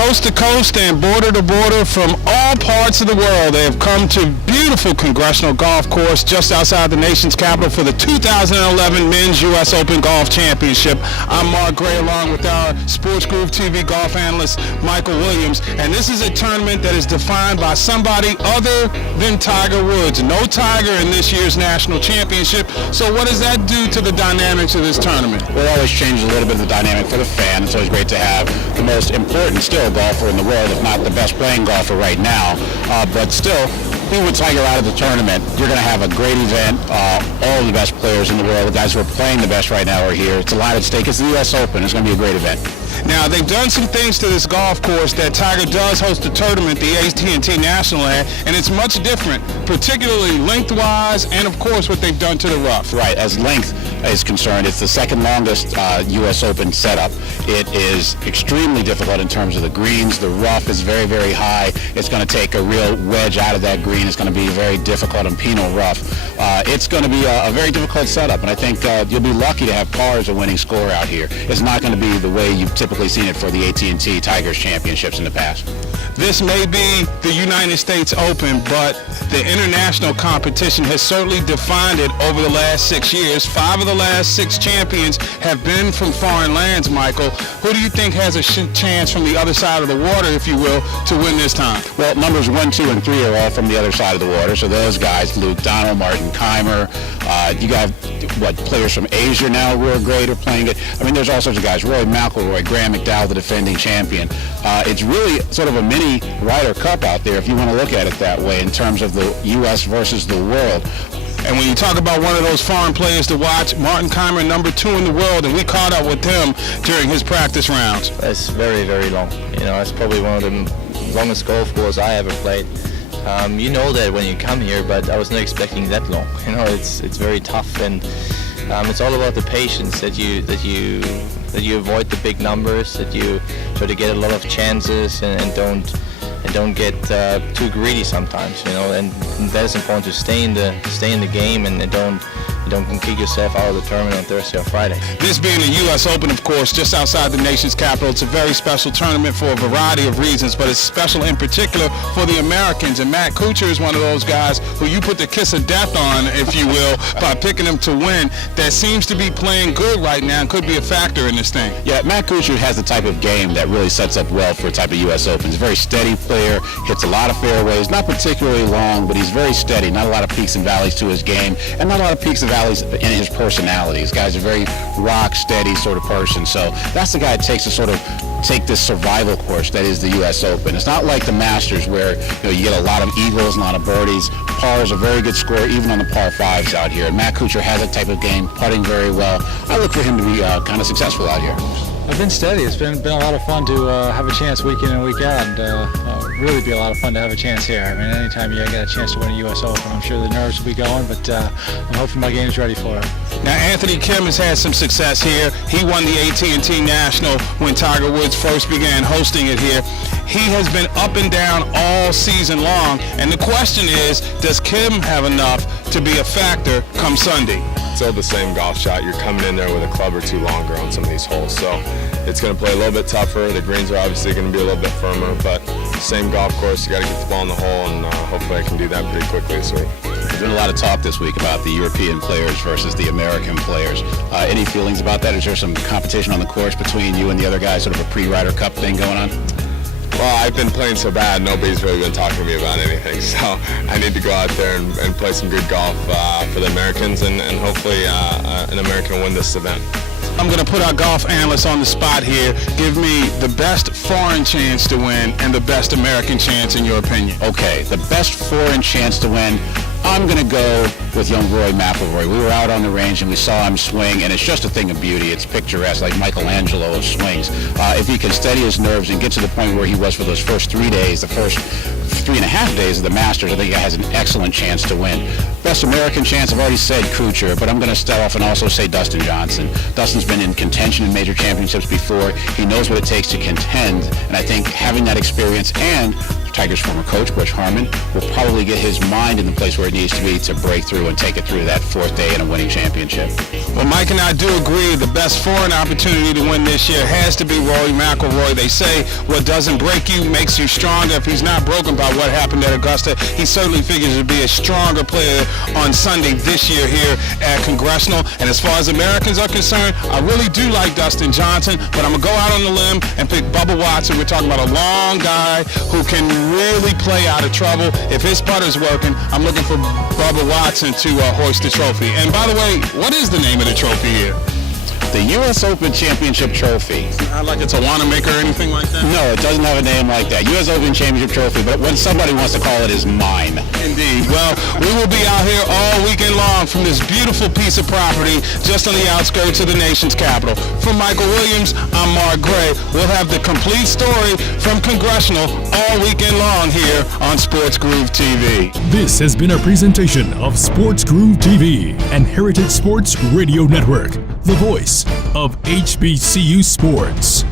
coast to coast and border to border from all parts of the world. They have come to beautiful Congresssional Golf Course just outside the nation's capital for the 2011 Men's U.S. Open Golf Championship. I'm Mark Gray along with our SportsGroove TV golf analyst Michael Williams, and this is a tournament that is defined by somebody other than Tiger Woods. No Tiger in this year's national championship, so what does that do to the dynamics of this tournament? Well, it always changes a little bit of the dynamic for the fan. It's always great to have the most important still golfer in the world, if not the best playing golfer right now. But still, even with Tiger out of the tournament, you're going to have a great event. All the best players in the world, the guys who are playing the best right now are here. It's a lot at stake. It's the U.S. Open. It's going to be a great event. Now, they've done some things to this golf course that Tiger does host a tournament, the AT&T National at, and it's much different, particularly lengthwise and, of course, what they've done to the rough. Right. As length is concerned, it's the second longest U.S. Open setup. It is extremely difficult in terms of the greens. The rough is very, very high. It's going to take a real wedge out of that green. It's going to be very difficult in penal rough. It's going to be a very difficult setup, and I think you'll be lucky to have par as a winning score out here. It's not going to be the way you've typically seen it for the AT&T Tigers championships in the past. This may be the United States Open, but the international competition has certainly defined it over the last 6 years. 5 of the last 6 champions have been from foreign lands, Michael. Who do you think has a chance from the other side of the water, if you will, to win this time? Well, numbers 1, 2, and 3 are all from the other side of the water. So those guys, Luke Donald, Martin Keimer, you got players from Asia now who are great are playing it. I mean, there's all sorts of guys. Roy McIlroy, Graham McDowell, the defending champion. It's really sort of a mini Ryder Cup out there, if you want to look at it that way, in terms of the U.S. versus the world. And when you talk about one of those foreign players to watch, Martin Keimer, number 2 in the world, and we caught up with him during his practice rounds. It's very, very long. You know, it's probably one of the longest golf courses I ever played. You know that when you come here, but I was not expecting that long. You know, it's very tough, and it's all about the patience that you avoid the big numbers, that you try to get a lot of chances and don't get too greedy sometimes. You know, and that is important to stay in the game and don't kick yourself out of the tournament on Thursday or Friday. This being the U.S. Open, of course, just outside the nation's capital, it's a very special tournament for a variety of reasons, but it's special in particular for the Americans. And Matt Kuchar is one of those guys who you put the kiss of death on, if you will, by picking him to win, that seems to be playing good right now and could be a factor in this thing. Yeah, Matt Kuchar has the type of game that really sets up well for a type of U.S. Open. He's a very steady player, hits a lot of fairways, not particularly long, but he's very steady. Not a lot of peaks and valleys to his game, and not a lot of peaks and valleys in his personality. This guy's a very rock steady sort of person, so that's the guy it takes to sort of take this survival course that is the U.S. Open. It's not like the Masters where you get a lot of eagles, a lot of birdies. Par is a very good score even on the par 5s out here. And Matt Kuchar has that type of game, putting very well. I look for him to be kind of successful out here. I've been steady. It's been a lot of fun to have a chance week in and week out, and really be a lot of fun to have a chance here. I mean, anytime you get a chance to win a U.S. Open, I'm sure the nerves will be going, but I'm hoping my game's ready for it. Now, Anthony Kim has had some success here. He won the AT&T National when Tiger Woods first began hosting it here. He has been up and down all season long, and the question is, does Kim have enough to be a factor come Sunday? Still the same golf shot. You're coming in there with a club or 2 longer on some of these holes, so it's going to play a little bit tougher. The greens are obviously going to be a little bit firmer, but same golf course. You got to get the ball in the hole, and hopefully I can do that pretty quickly this week. There's been a lot of talk this week about the European players versus the American players. Any feelings about that? Is there some competition on the course between you and the other guys, sort of a pre-Ryder Cup thing going on? Well, I've been playing so bad, nobody's really been talking to me about anything, so I need to go out there and play some good golf for the Americans, and hopefully an American will win this event. I'm going to put our golf analyst on the spot here. Give me the best foreign chance to win and the best American chance in your opinion. Okay, the best foreign chance to win, I'm going to go with young Roy McIlroy. We were out on the range and we saw him swing, and it's just a thing of beauty. It's picturesque, like Michelangelo of swings. If he can steady his nerves and get to the point where he was for those first 3 days, the first 3.5 days of the Masters, I think he has an excellent chance to win. Best American chance, I've already said Kuchar, but I'm going to start off and also say Dustin Johnson. Dustin's been in contention in major championships before. He knows what it takes to contend, and I think having that experience and Tiger's former coach, Butch Harmon, will probably get his mind in the place where it needs to be to break through and take it through that 4th day in a winning championship. Well, Mike and I do agree the best foreign opportunity to win this year has to be Rory McIlroy. They say what doesn't break you makes you stronger. If he's not broken by what happened at Augusta, he certainly figures to be a stronger player on Sunday this year here at Congressional. And as far as Americans are concerned, I really do like Dustin Johnson, but I'm going to go out on the limb and pick Bubba Watson. We're talking about a long guy who can really play out of trouble. If his putter's working, I'm looking for Bubba Watson to hoist the trophy. And by the way, what is the name of the trophy here? The U.S. Open Championship Trophy. Not like it's a Wanamaker or anything like that? No, it doesn't have a name like that. U.S. Open Championship Trophy, but when somebody wants to call it, is mine. Indeed. Well, we will be out here all weekend long from this beautiful piece of property just on the outskirts of the nation's capital. From Michael Williams, I'm Mark Gray. We'll have the complete story from Congressional all weekend long here on SportsGroove TV. This has been a presentation of SportsGroove TV and Heritage Sports Radio Network, the voice of HBCU sports.